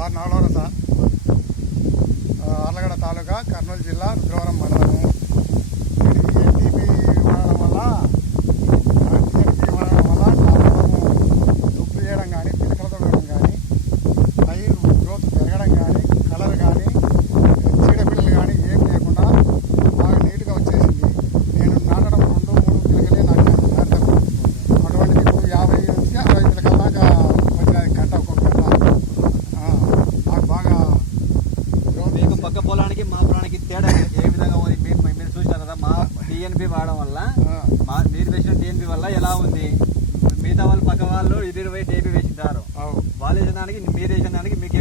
నాలుగోరస, ఆర్లగడ్డ తాలూకా, కర్నూలు జిల్లా, రుద్రవరం మండలము. ఎన్టీపీ వాడడం వల్ల నా పొలము దుబ్బు చేయడం కానీ, పిలకలతో వేయడం కానీ, పైరు గ్రోత్ పెరగడం కానీ, కలర్ కానీ, చీడపిల్లలు కానీ ఏం లేకుండా బాగా నీట్గా వచ్చేసింది. నేను నాటడం 2-3 పిలకలే నాటాను నాటకు. అటువంటిది ఇప్పుడు 50 నుంచి 60 పిలకల దాకా వచ్చినది గంట ఒక్కొక్క గంట. నాకు బాగా మీకు పక్క పొలానికి మా పొలానికి తేడా ఏ విధంగా ఉంది మీరు చూసినారు కదా. మా టీఎన్పీ వాడడం వల్ల మీరు వేసిన టీఎన్పీ వల్ల ఎలా ఉంది, మిగతా వాళ్ళు పక్క వాళ్ళు 20 టీఎన్పీ వేసింటారు. వాళ్ళు వేసిన దానికి మీరు వేసిన దానికి మీకు